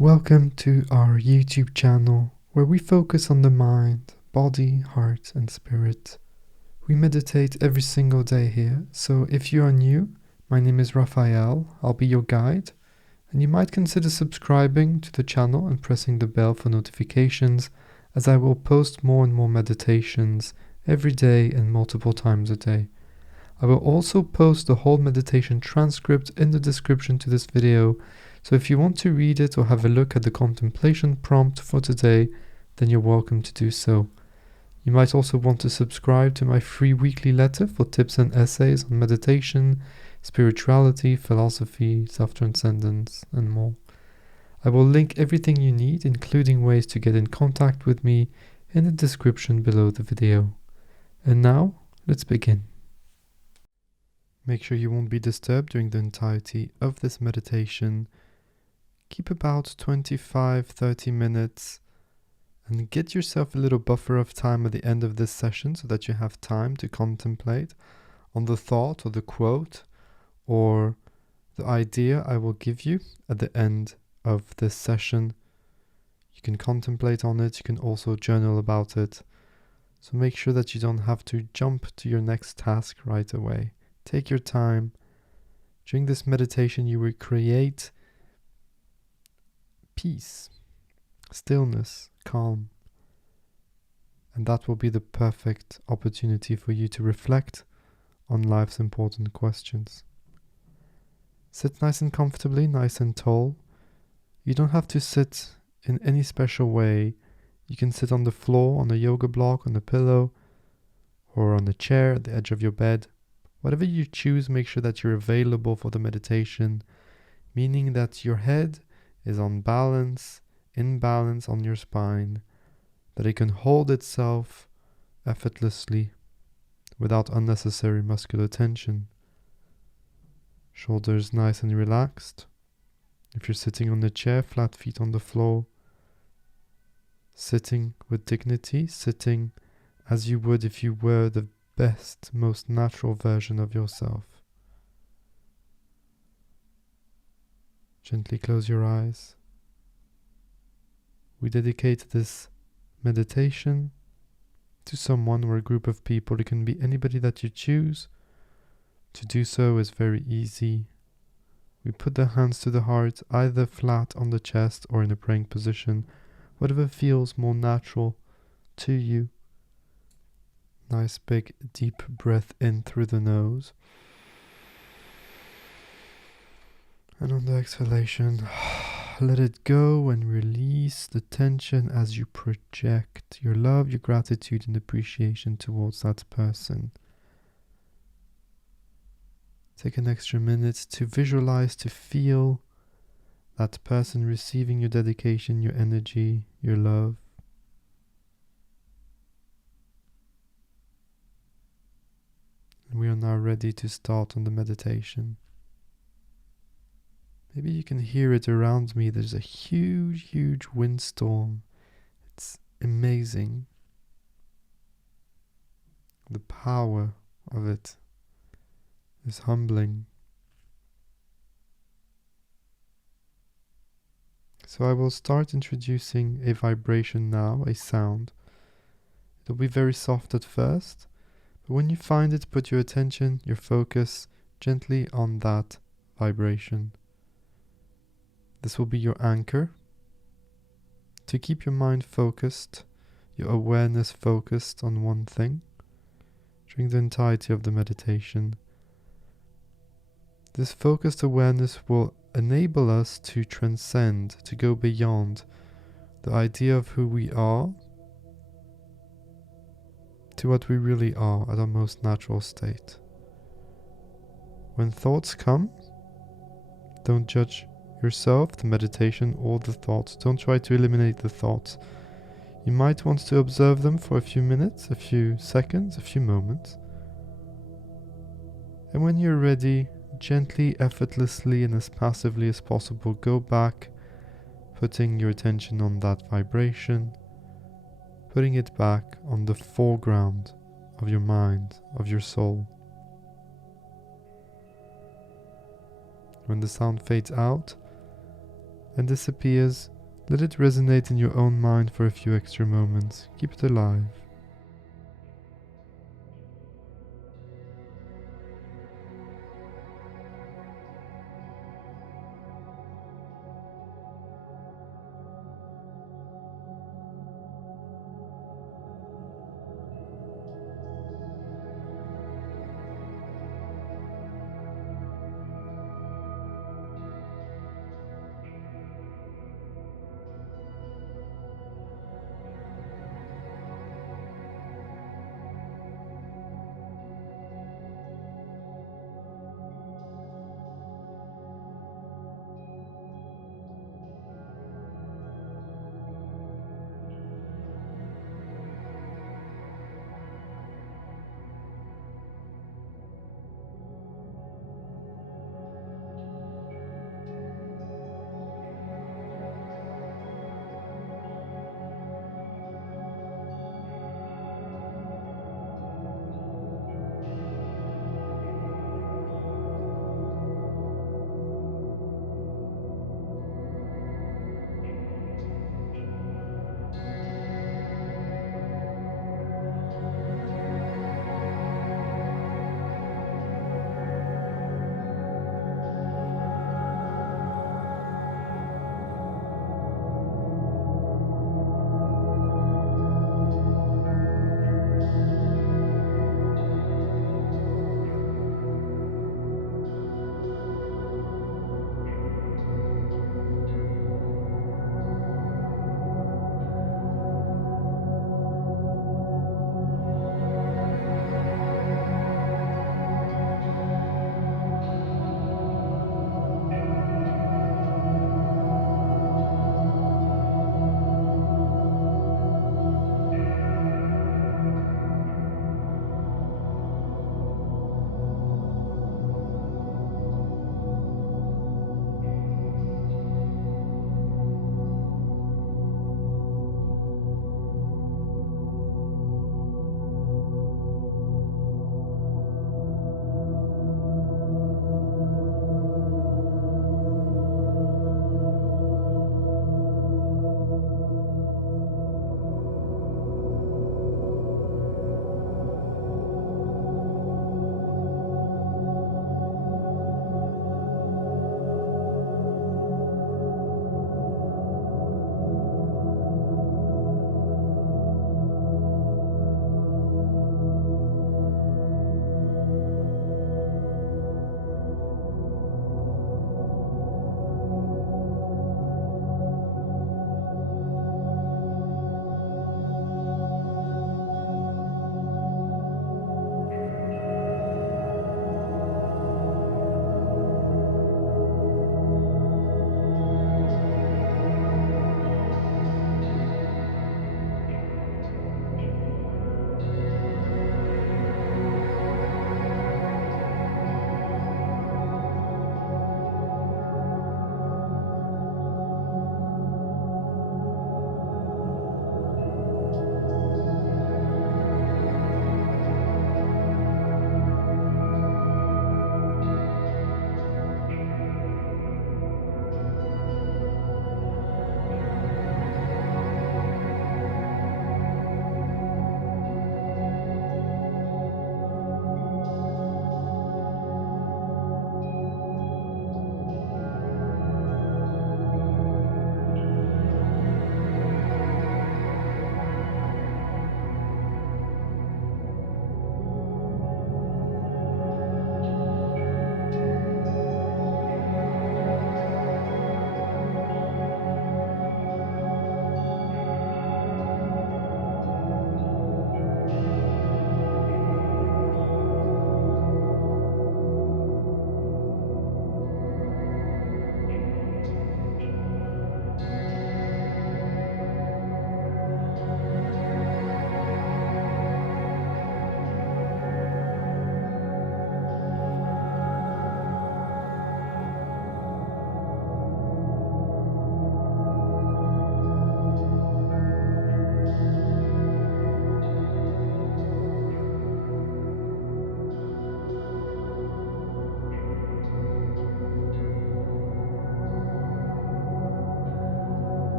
Welcome to our YouTube channel where we focus on the mind, body, heart and spirit. We meditate every single day here, so if you are new, my name is Raphael, I'll be your guide, and you might consider subscribing to the channel and pressing the bell for notifications, as I will post more and more meditations every day and multiple times a day. I will also post the whole meditation transcript in the description to this video, so if you want to read it or have a look at the contemplation prompt for today, then you're welcome to do so. You might also want to subscribe to my free weekly letter for tips and essays on meditation, spirituality, philosophy, self-transcendence, and more. I will link everything you need, including ways to get in contact with me, in the description below the video. And now, let's begin. Make sure you won't be disturbed during the entirety of this meditation. Keep about 25-30 minutes and get yourself a little buffer of time at the end of this session so that you have time to contemplate on the thought or the quote or the idea I will give you at the end of this session. You can contemplate on it, you can also journal about it. So make sure that you don't have to jump to your next task right away. Take your time. During this meditation you will create peace, stillness, calm. And that will be the perfect opportunity for you to reflect on life's important questions. Sit nice and comfortably, nice and tall. You don't have to sit in any special way. You can sit on the floor, on a yoga block, on a pillow, or on a chair at the edge of your bed. Whatever you choose, make sure that you're available for the meditation, meaning that your head is on balance, in balance on your spine, that it can hold itself effortlessly without unnecessary muscular tension. Shoulders nice and relaxed. If you're sitting on the chair, flat feet on the floor. Sitting with dignity, sitting as you would if you were the best, most natural version of yourself. Gently close your eyes. We dedicate this meditation to someone or a group of people. It can be anybody that you choose. To do so is very easy. We put the hands to the heart, either flat on the chest or in a praying position, whatever feels more natural to you. Nice big deep breath in through the nose. And on the exhalation, let it go and release the tension as you project your love, your gratitude and appreciation towards that person. Take an extra minute to visualize, to feel that person receiving your dedication, your energy, your love. And we are now ready to start on the meditation. Maybe you can hear it around me. There's a huge windstorm. It's amazing. The power of it is humbling. So I will start introducing a vibration now, a sound. It'll be very soft at first, but when you find it, put your attention, your focus gently on that vibration. This will be your anchor to keep your mind focused, your awareness focused on one thing during the entirety of the meditation. This focused awareness will enable us to transcend, to go beyond the idea of who we are to what we really are at our most natural state. When thoughts come, don't judge yourself, the meditation, or the thoughts. Don't try to eliminate the thoughts. You might want to observe them for a few minutes, a few seconds, a few moments. And when you're ready, gently, effortlessly, and as passively as possible, go back, putting your attention on that vibration, putting it back on the foreground of your mind, of your soul. When the sound fades out, and disappears, let it resonate in your own mind for a few extra moments. Keep it alive.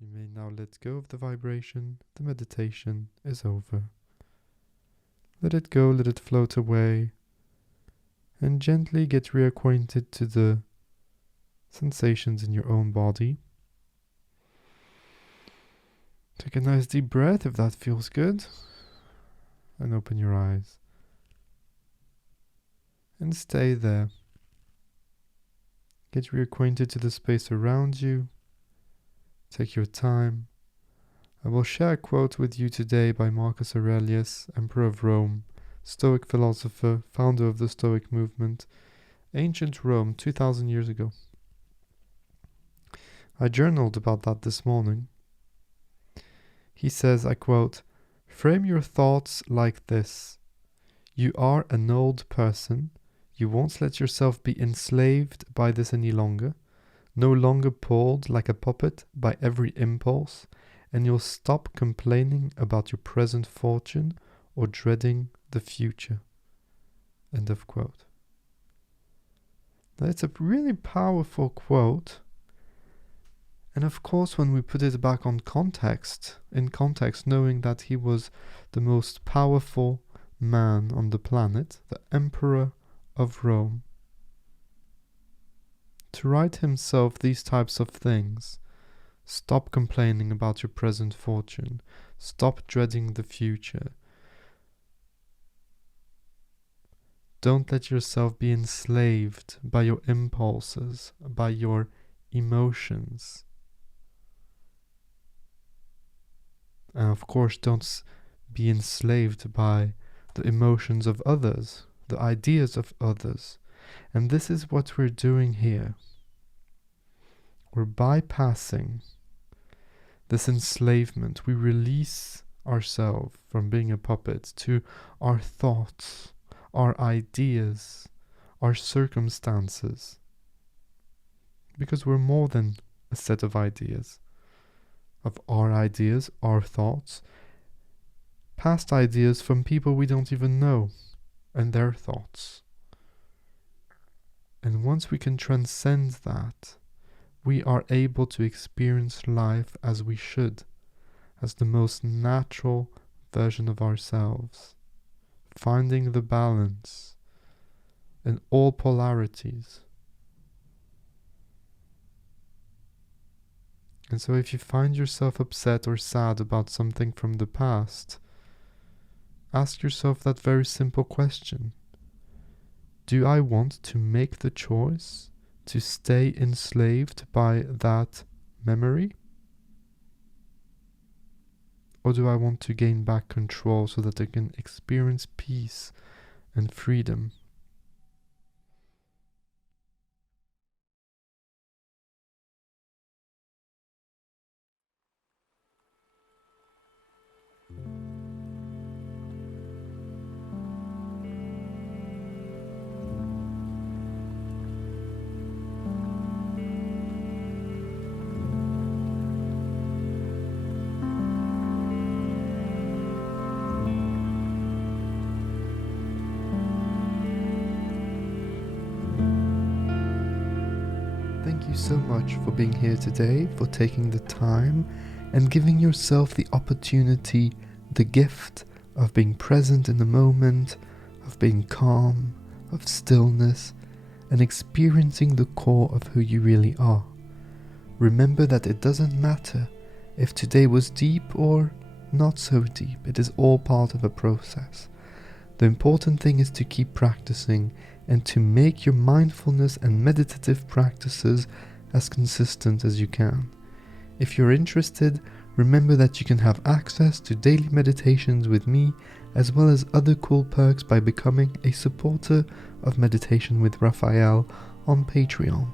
You may now let go of the vibration. The meditation is over. Let it go, let it float away, and gently get reacquainted to the sensations in your own body. Take a nice deep breath if that feels good, and open your eyes. And stay there. Get reacquainted to the space around you. Take your time. I will share a quote with you today by Marcus Aurelius, Emperor of Rome, Stoic philosopher, founder of the Stoic movement, ancient Rome, 2000 years ago. I journaled about that this morning. He says, I quote, "Frame your thoughts like this. You are an old person. You won't let yourself be enslaved by this any longer, no longer pulled like a puppet by every impulse, and you'll stop complaining about your present fortune or dreading the future." End of quote. Now, it's a really powerful quote. And of course, when we put it back in context, knowing that he was the most powerful man on the planet, the Emperor of Rome, to write himself these types of things: stop complaining about your present fortune, stop dreading the future, don't let yourself be enslaved by your impulses, by your emotions. And of course, don't be enslaved by the emotions of others, the ideas of others. And this is what we're doing here. We're bypassing this enslavement. We release ourselves from being a puppet to our thoughts, our ideas, our circumstances. Because we're more than a set of ideas. Of our ideas, our thoughts, past ideas from people we don't even know, and their thoughts. And once we can transcend that, we are able to experience life as we should, as the most natural version of ourselves, finding the balance in all polarities. And so if you find yourself upset or sad about something from the past, ask yourself that very simple question. Do I want to make the choice to stay enslaved by that memory? Or do I want to gain back control so that I can experience peace and freedom? Thank you so much for being here today, for taking the time and giving yourself the opportunity, the gift of being present in the moment, of being calm, of stillness, and experiencing the core of who you really are. Remember that it doesn't matter if today was deep or not so deep. It is all part of a process. The important thing is to keep practicing and to make your mindfulness and meditative practices as consistent as you can. If you're interested, remember that you can have access to daily meditations with me, as well as other cool perks by becoming a supporter of Meditation with Raphael on Patreon.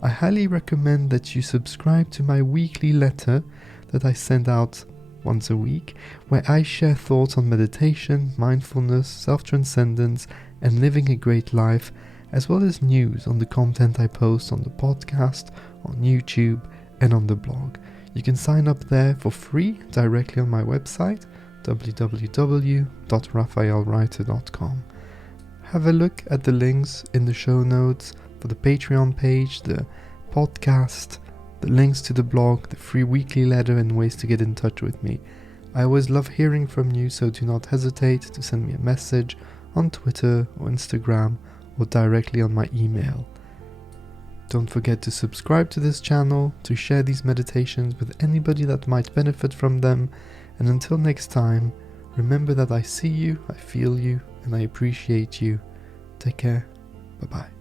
I highly recommend that you subscribe to my weekly letter that I send out once a week, where I share thoughts on meditation, mindfulness, self-transcendence, and living a great life, as well as news on the content I post on the podcast, on YouTube, and on the blog. You can sign up there for free directly on my website, www.raphaelreiter.com. Have a look at the links in the show notes for the Patreon page, the podcast, the links to the blog, the free weekly letter, and ways to get in touch with me. I always love hearing from you, so do not hesitate to send me a message on Twitter or Instagram or directly on my email. Don't forget to subscribe to this channel, to share these meditations with anybody that might benefit from them, and until next time, remember that I see you, I feel you, and I appreciate you. Take care. Bye-bye.